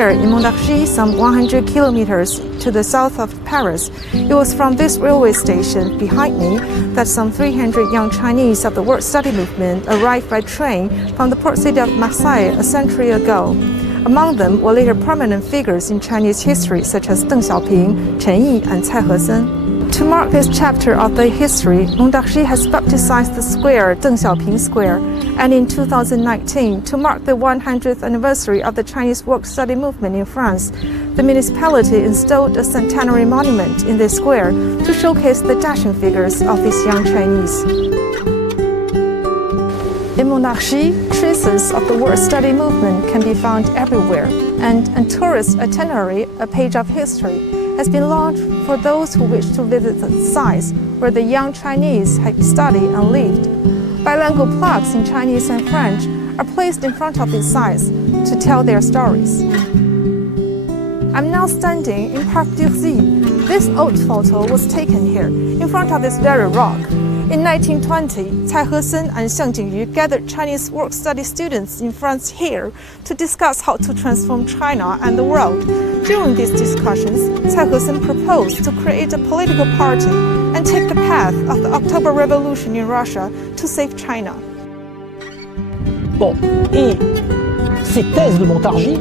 Here in Montargis, some 100 kilometers to the south of Paris, it was from this railway station behind me that some 300 young Chinese of the work study movement arrived by train from the port city of Marseille a century ago. Among them were later prominent figures in Chinese history such as Deng Xiaoping, Chen Yi, and Cai Hesen. To mark this chapter of the history, Montargis has baptized the square Deng Xiaoping Square, and in 2019, to mark the 100th anniversary of the Chinese work-study movement in France, the municipality installed a centenary monument in this square to showcase the dashing figures of these young Chinese. In Montargis, traces of the work-study movement can be found everywhere, and a tourist itinerary, a page of history, has been launched for those who wish to visit the sites where the young Chinese had studied and lived. Bilingual plaques in Chinese and French are placed in front of these sites to tell their stories. I'm now standing in Parc d'Ursy. This old photo was taken here, in front of this very rock. In 1920, Cai Hesen and Xiang Jingyu gathered Chinese work-study students in France here to discuss how to transform China and the world. During these discussions, Cai Hesen proposed to create a political party and take the path of the October Revolution in Russia to save China. Bon, et ces thèses de Montargis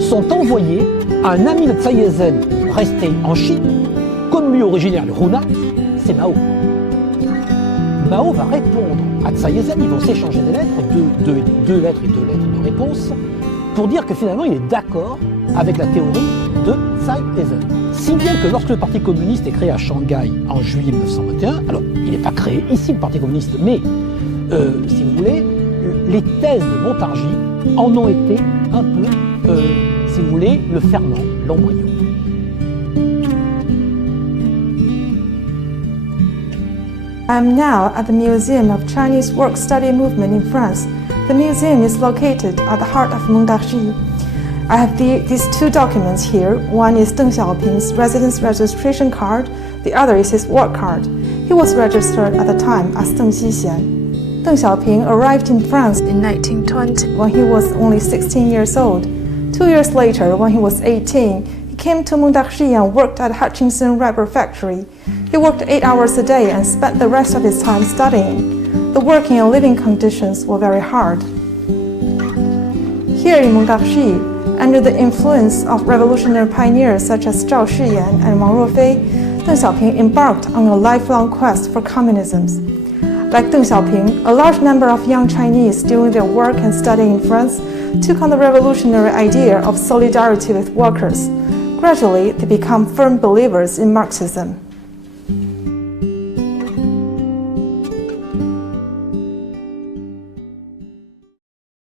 sont envoyées à un ami de Cai Hesen resté en Chine, comme lui originaire de Hunan, c'est Mao. Mao va répondre à Cai Hesen, ils vont s'échanger des lettres, deux lettres et deux lettres de réponse, pour dire que finalement il est d'accord avec la théorie de Cai Hesen. Si bien que lorsque le Parti communiste est créé à Shanghai en juillet 1921, alors il n'est pas créé ici le Parti communiste, mais si vous voulez, les thèses de Montargis en ont été un peu, si vous voulez, le ferment, l'embryon. I'm now at the Museum of Chinese Work-Study Movement in France. The museum is located at the heart of Montargis. I have these two documents here. One is Deng Xiaoping's residence registration card, the other is his work card. He was registered at the time as Deng Xixian. Deng Xiaoping arrived in France in 1920 when he was only 16 years old. 2 years later, when he was 18, he came to Montargis and worked at Hutchinson rubber factory. He worked 8 hours a day and spent the rest of his time studying. The working and living conditions were very hard. Here in Montargis, under the influence of revolutionary pioneers such as Zhao Shiyan and Wang Ruofei, Deng Xiaoping embarked on a lifelong quest for communism. Like Deng Xiaoping, a large number of young Chinese during their work and study in France took on the revolutionary idea of solidarity with workers. Gradually, they become firm believers in Marxism.